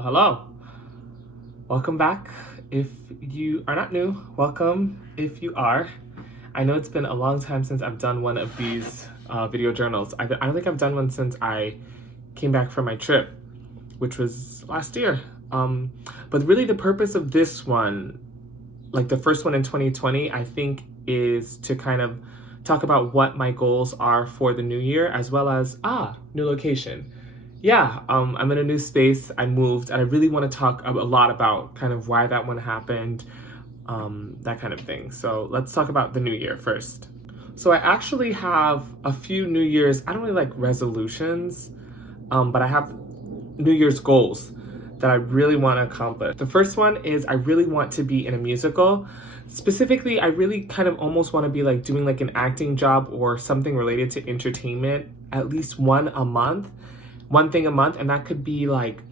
Hello, welcome back. If you are not new, welcome if you are. I know it's been a long time since I've done one of these video journals. I don't think I've done one since I came back from my trip, which was last year. But really the purpose of this one, like the first one in 2020, I think is to kind of talk about what my goals are for the new year, as well as, new location. Yeah, I'm in a new space, I moved, and I really want to talk a lot about kind of why that one happened, that kind of thing. So let's talk about the new year first. So I actually have a few New Year's, I don't really like resolutions, but I have New Year's goals that I really want to accomplish. The first one is I really want to be in a musical. Specifically, I really kind of almost want to be like doing like an acting job or something related to entertainment, at least one thing a month, and that could be like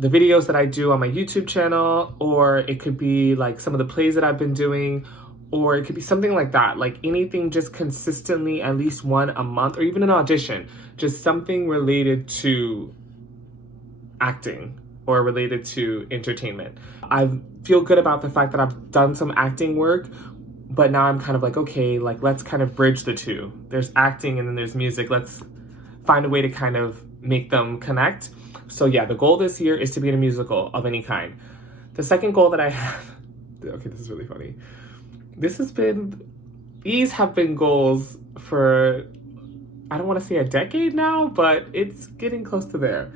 the videos that I do on my YouTube channel, or it could be like some of the plays that I've been doing, or it could be something like that, like anything just consistently at least one a month, or even an audition, just something related to acting or related to entertainment. I feel good about the fact that I've done some acting work, but now I'm kind of like, okay, like let's kind of bridge the two. There's acting and then there's music. Let's find a way to kind of make them connect. So yeah, the goal this year is to be in a musical of any kind. The second goal that I have, okay, this is really funny. These have been goals for, I don't want to say a decade now, but it's getting close to there.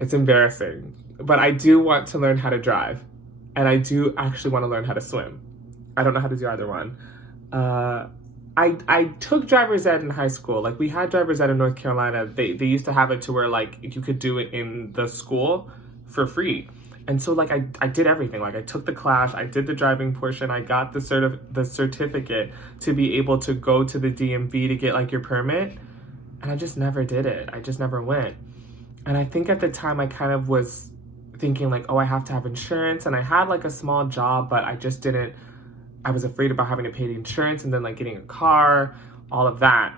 It's embarrassing, but I do want to learn how to drive, and I do actually want to learn how to swim. I don't know how to do either one. I took driver's ed in high school. Like we had driver's ed in North Carolina. They used to have it to where like you could do it in the school for free. And so like I did everything. Like I took the class, I did the driving portion, I got the certificate to be able to go to the DMV to get like your permit. And I just never did it. I just never went. And I think at the time I kind of was thinking like, oh, I have to have insurance. And I had like a small job, but I just didn't. I was afraid about having to pay the insurance and then like getting a car, all of that.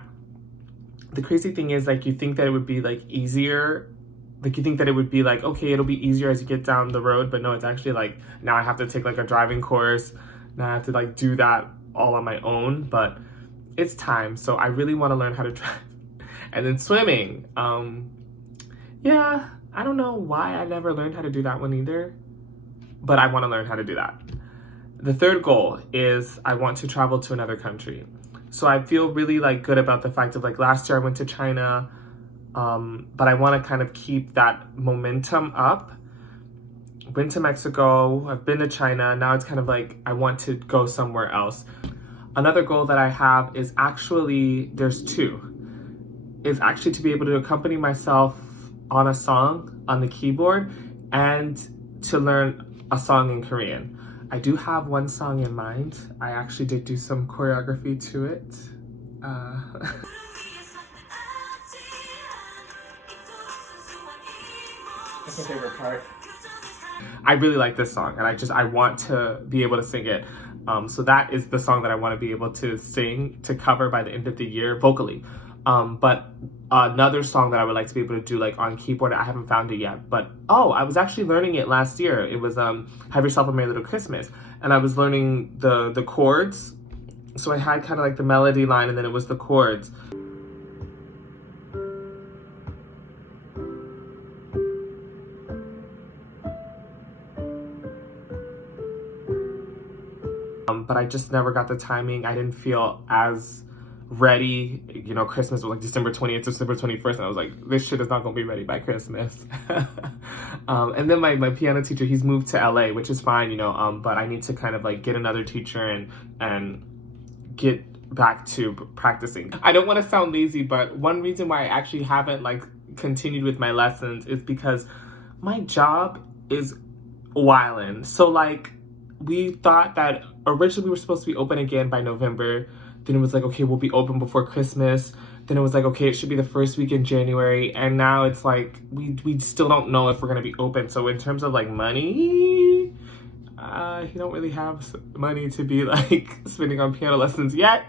The crazy thing is like you think that it would be like easier. Like you think that it would be like, okay, it'll be easier as you get down the road. But no, it's actually like now I have to take like a driving course. Now I have to like do that all on my own. But it's time. So I really want to learn how to drive. And then swimming. Yeah, I don't know why I never learned how to do that one either. But I want to learn how to do that. The third goal is I want to travel to another country. So I feel really like good about the fact of like last year I went to China, but I want to kind of keep that momentum up. Been to Mexico, I've been to China, now it's kind of like I want to go somewhere else. Another goal that I have is actually, there's two, is actually to be able to accompany myself on a song on the keyboard and to learn a song in Korean. I do have one song in mind. I actually did do some choreography to it. That's my favorite part. I really like this song and I want to be able to sing it. So that is the song that I want to be able to sing, to cover by the end of the year vocally. But another song that I would like to be able to do like on keyboard, I haven't found it yet, but I was actually learning it last year. It was Have Yourself a Merry Little Christmas, and I was learning the chords. So I had kind of like the melody line and then it was the chords. But I just never got the timing. I didn't feel as ready. You know, Christmas was like December 20th, December 21st, and I was like, this shit is not gonna be ready by Christmas. And then my piano teacher, he's moved to LA, which is fine, you know, but I need to kind of like get another teacher and get back to practicing. I don't want to sound lazy, but one reason why I actually haven't like continued with my lessons is because my job is wildin'. So like we thought that originally we were supposed to be open again by November. Then it was like, okay, we'll be open before Christmas. Then it was like, okay, it should be the first week in January. And now it's like, we still don't know if we're going to be open. So in terms of like money, he don't really have money to be like spending on piano lessons yet.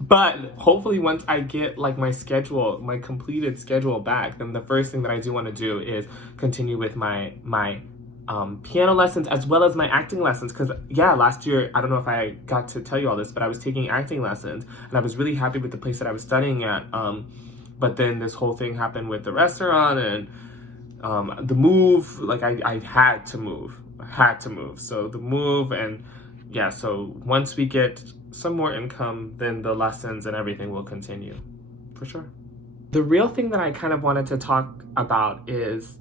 But hopefully once I get like my schedule, my completed schedule back, then the first thing that I do want to do is continue with my piano lessons as well as my acting lessons. Because yeah, last year, I don't know if I got to tell you all this, but I was taking acting lessons and I was really happy with the place that I was studying at. But then this whole thing happened with the restaurant and the move. Like I had to move. So the move, and yeah, so once we get some more income, then the lessons and everything will continue for sure. The real thing that I kind of wanted to talk about is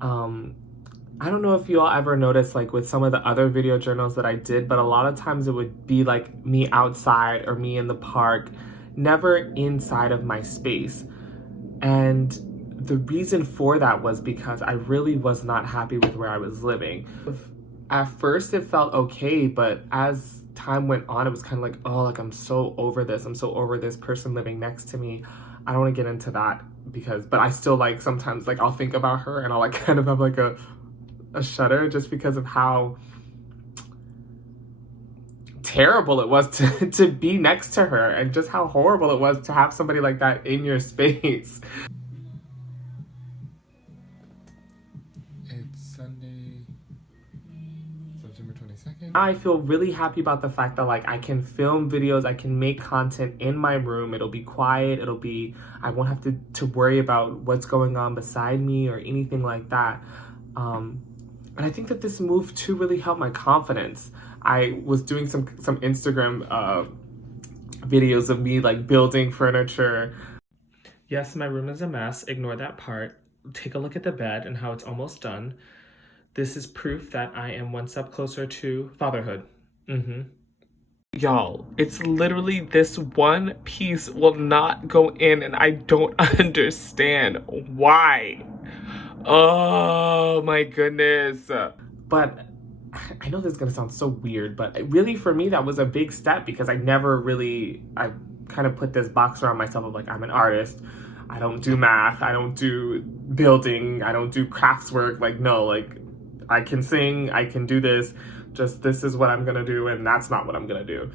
I don't know if you all ever noticed, like with some of the other video journals that I did, but a lot of times it would be like me outside or me in the park, never inside of my space. And the reason for that was because I really was not happy with where I was living. At first it felt okay, but as time went on, it was kind of like, oh, like I'm so over this. I'm so over this person living next to me. I don't want to get into that but I still like sometimes like I'll think about her and I'll like kind of have like a shudder just because of how terrible it was to be next to her and just how horrible it was to have somebody like that in your space. I feel really happy about the fact that like I can film videos, I can make content in my room. It'll be quiet, I won't have to worry about what's going on beside me or anything like that. And I think that this move too really helped my confidence. I was doing some Instagram videos of me like building furniture. Yes, my room is a mess, ignore that part. Take a look at the bed and how it's almost done. This is proof that I am one step closer to fatherhood. Y'all, it's literally this one piece will not go in and I don't understand why. Oh my goodness. But I know this is gonna sound so weird, but really for me that was a big step because I kind of put this box around myself of like, I'm an artist. I don't do math. I don't do building. I don't do crafts work. Like, no, like, I can sing, I can do this, just this is what I'm gonna do and that's not what I'm gonna do.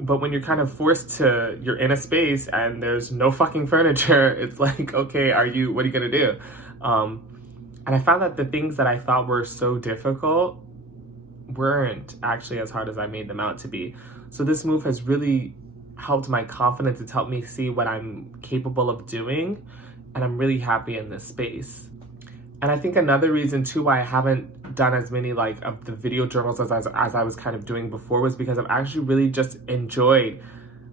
But when you're kind of you're in a space and there's no fucking furniture, it's like, okay, what are you gonna do? And I found that the things that I thought were so difficult weren't actually as hard as I made them out to be. So this move has really helped my confidence. It's helped me see what I'm capable of doing, and I'm really happy in this space. And I think another reason too why I haven't done as many like of the video journals as I was kind of doing before was because I've actually really just enjoyed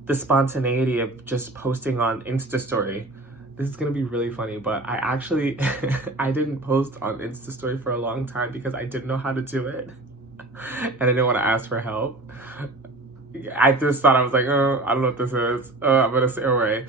the spontaneity of just posting on Insta story. This is gonna be really funny, but I actually, I didn't post on Insta story for a long time because I didn't know how to do it. And I didn't want to ask for help. I just thought I was like, oh, I don't know what this is. I'm gonna say away.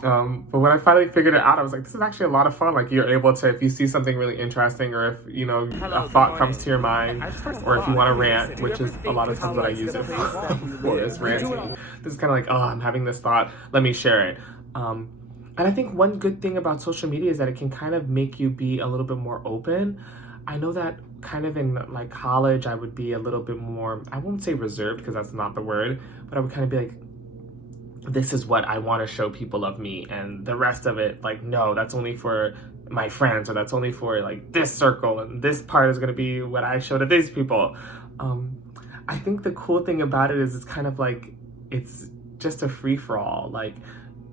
But when I finally figured it out, I was like, this is actually a lot of fun. Like you're able to, if you see something really interesting or if, you know, a thought comes to your mind or if you want to rant, which is a lot of times what I use it for is ranting. This is kind of like, oh, I'm having this thought. Let me share it. And I think one good thing about social media is that it can kind of make you be a little bit more open. I know that kind of in like college, I would be a little bit more, I won't say reserved because that's not the word, but I would kind of be like, this is what I want to show people of me, and the rest of it, like, no, that's only for my friends, or that's only for like this circle, and this part is going to be what I show to these people. I think the cool thing about it is it's kind of like, it's just a free-for-all. Like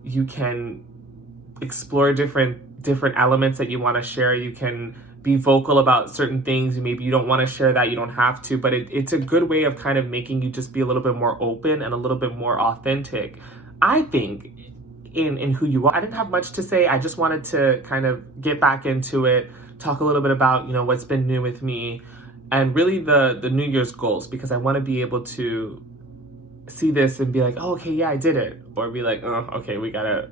you can explore different elements that you want to share. You can be vocal about certain things. Maybe you don't want to share that, you don't have to, but it's a good way of kind of making you just be a little bit more open and a little bit more authentic, I think, in who you are. I didn't have much to say. I just wanted to kind of get back into it, talk a little bit about, you know, what's been new with me, and really the New Year's goals, because I want to be able to see this and be like, oh, okay, yeah, I did it. Or be like, oh, okay, we gotta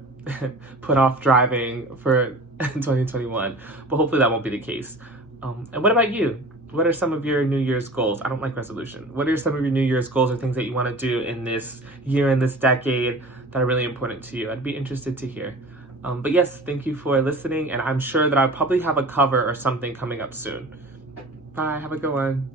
put off driving for 2021. But hopefully that won't be the case. And what about you? What are some of your New Year's goals? I don't like resolution. What are some of your New Year's goals or things that you want to do in this year, in this decade, that are really important to you? I'd be interested to hear. But yes, thank you for listening. And I'm sure that I'll probably have a cover or something coming up soon. Bye, have a good one.